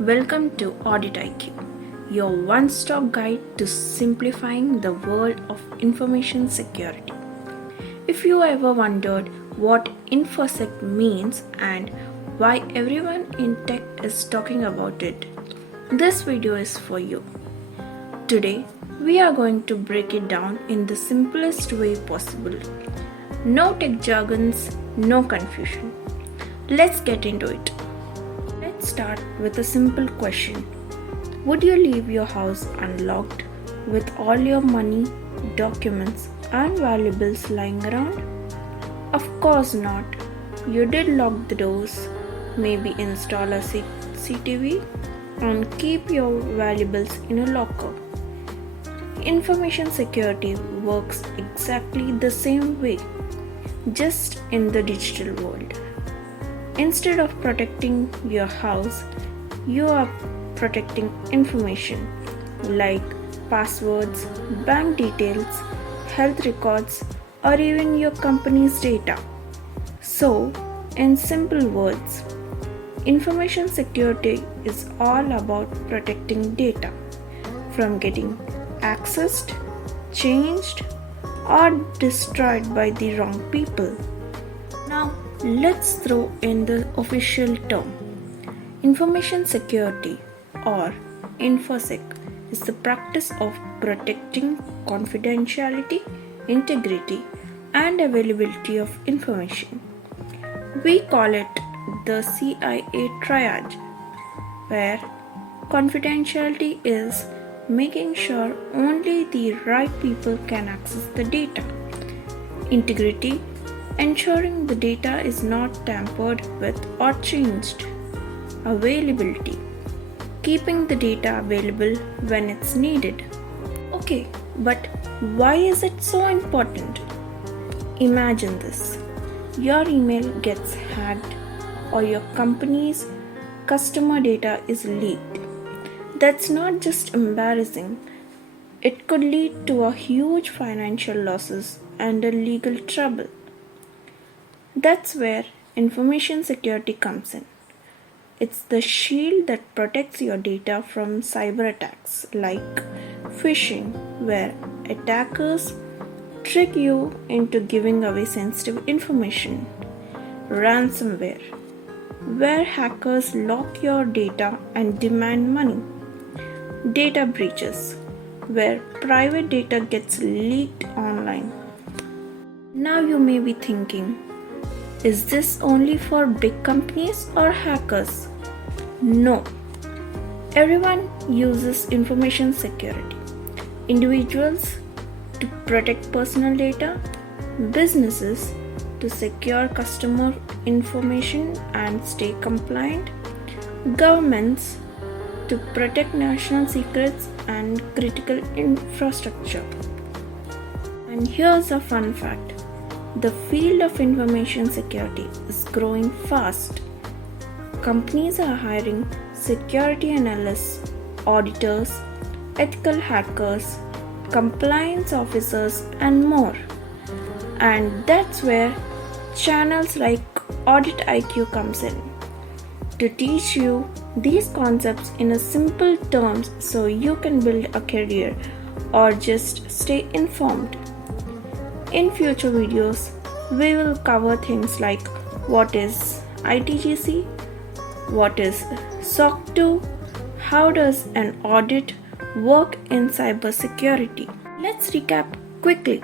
Welcome to AuditIQ, your one-stop guide to simplifying the world of information security. If you ever wondered what InfoSec means and why everyone in tech is talking about it, this video is for you. Today, we are going to break it down in the simplest way possible. No tech jargons, no confusion. Let's get into it. Let's start with a simple question. Would you leave your house unlocked with all your money, documents, and valuables lying around? Of course not. You did lock the doors, maybe install a CCTV, and keep your valuables in a locker. Information security works exactly the same way, just in the digital world. Instead of protecting your house, you are protecting information like passwords, bank details, health records, or even your company's data. So, in simple words, information security is all about protecting data from getting accessed, changed, or destroyed by the wrong people. Now, let's throw in the official term. Information security or InfoSec is the practice of protecting confidentiality, integrity, and availability of information. We call it the CIA Triad, where confidentiality is making sure only the right people can access the data. Integrity, ensuring the data is not tampered with or changed. Availability, keeping the data available when it's needed. Okay, but why is it so important? Imagine this. Your email gets hacked or your company's customer data is leaked. That's not just embarrassing. It could lead to a huge financial losses and a legal trouble. That's where information security comes in. It's the shield that protects your data from cyber attacks like phishing, where attackers trick you into giving away sensitive information, ransomware, where hackers lock your data and demand money, data breaches, where private data gets leaked online. Now you may be thinking, is this only for big companies or hackers? No. Everyone uses information security. Individuals to protect personal data, businesses to secure customer information and stay compliant, governments to protect national secrets and critical infrastructure. And here's a fun fact. The field of information security is growing fast. Companies are hiring security analysts, auditors, ethical hackers, compliance officers, and more. And that's where channels like AuditIQ comes in to teach you these concepts in a simple terms so you can build a career or just stay informed. In future videos, we will cover things like what is ITGC, what is SOC 2, how does an audit work in cybersecurity. Let's recap quickly.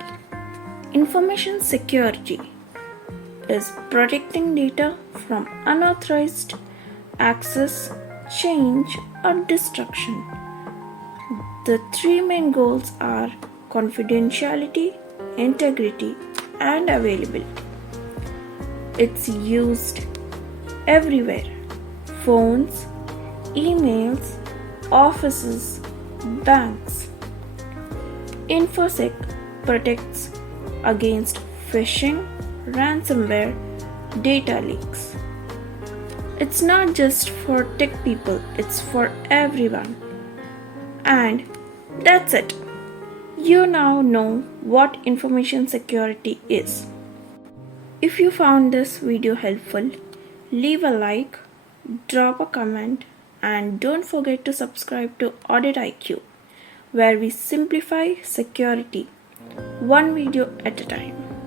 Information security is protecting data from unauthorized access, change, or destruction. The three main goals are confidentiality, integrity, and availability. It's used everywhere: phones, emails, offices, banks. InfoSec protects against phishing, ransomware, data leaks. It's not just for tech people, it's for everyone. And that's it. You now know what information security is. If you found this video helpful, leave a like, drop a comment, and don't forget to subscribe to AuditIQ, where we simplify security one video at a time.